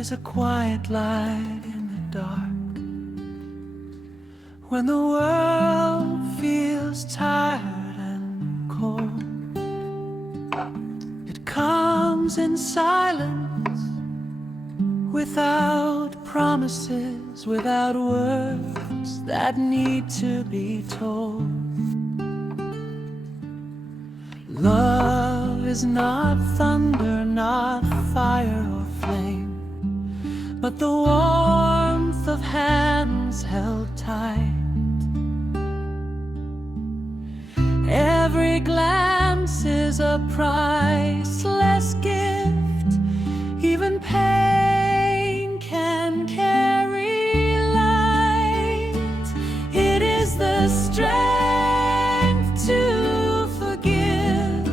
is a quiet light in the dark. When the world feels tired and cold, it comes in silence, without promises, without words that need to be told. Love is not thunder, not fire or flame, but the warmth of hands held tight. Every glance is a priceless gift. Even pain can carry light. It is the strength to forgive,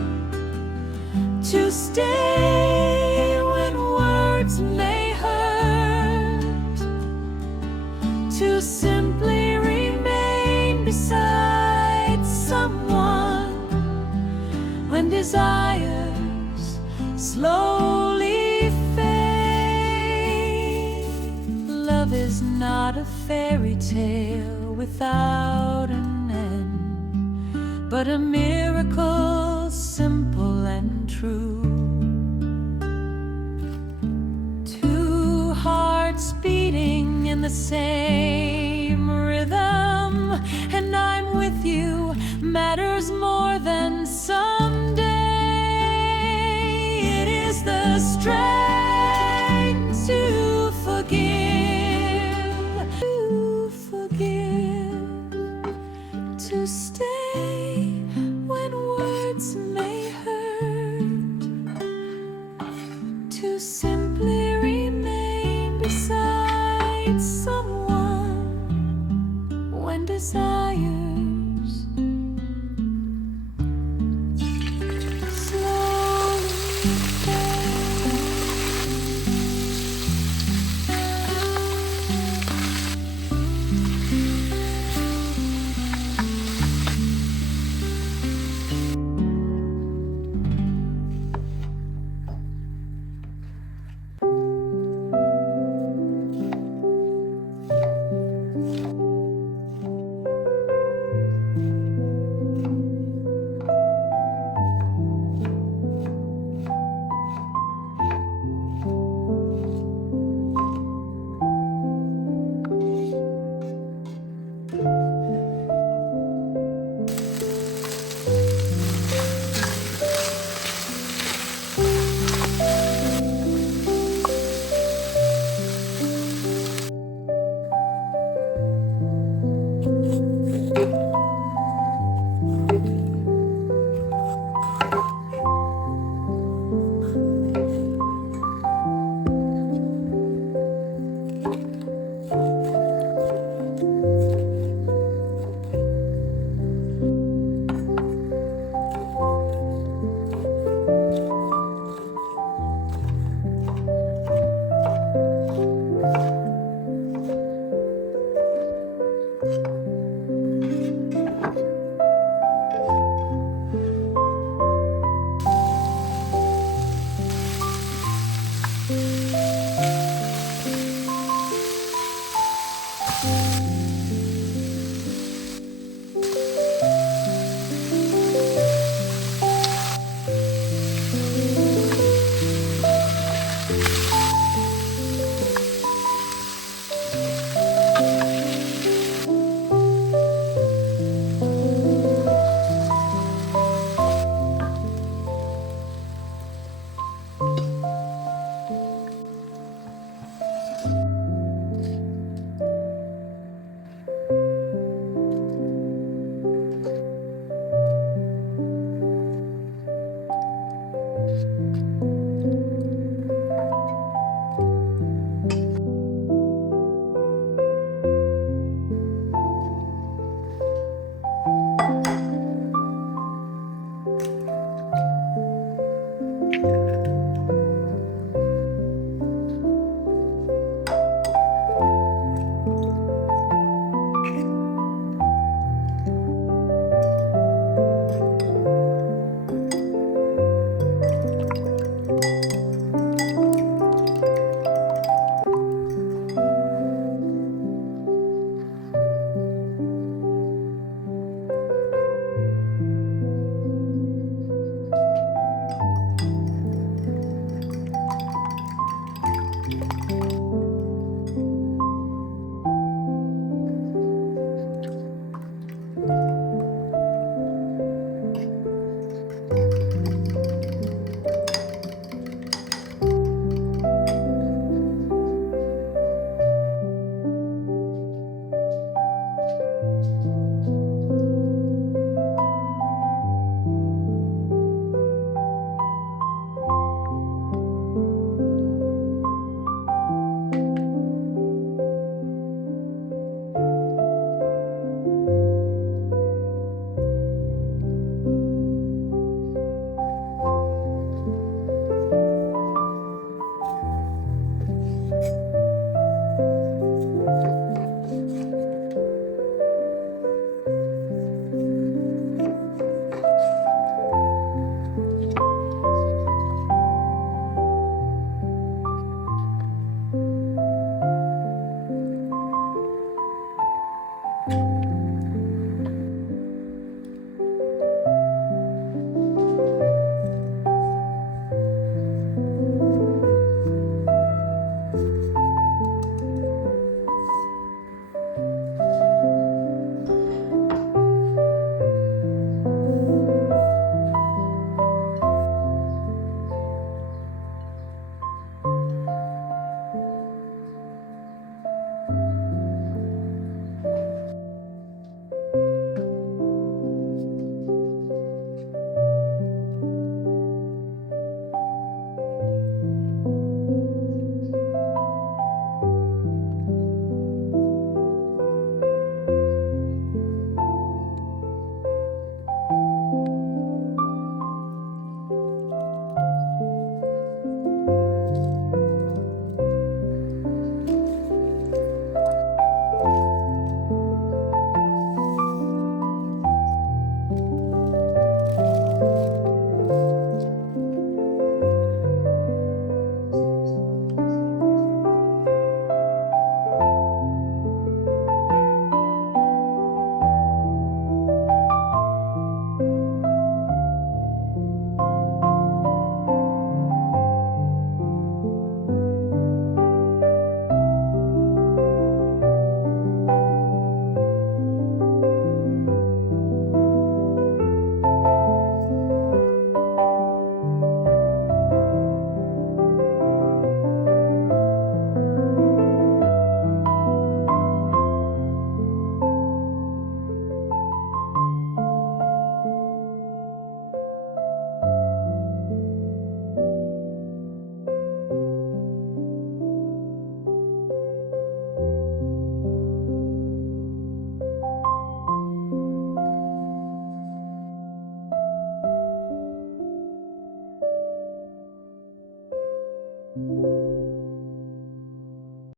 to stay when words may hurt, to simply remain beside someone when desires slowly fade. Love is not a fairy tale without an end, but a miracle simple and true. Two hearts beating in the same rhythm, and I'm with you matters more than someday. It is the strength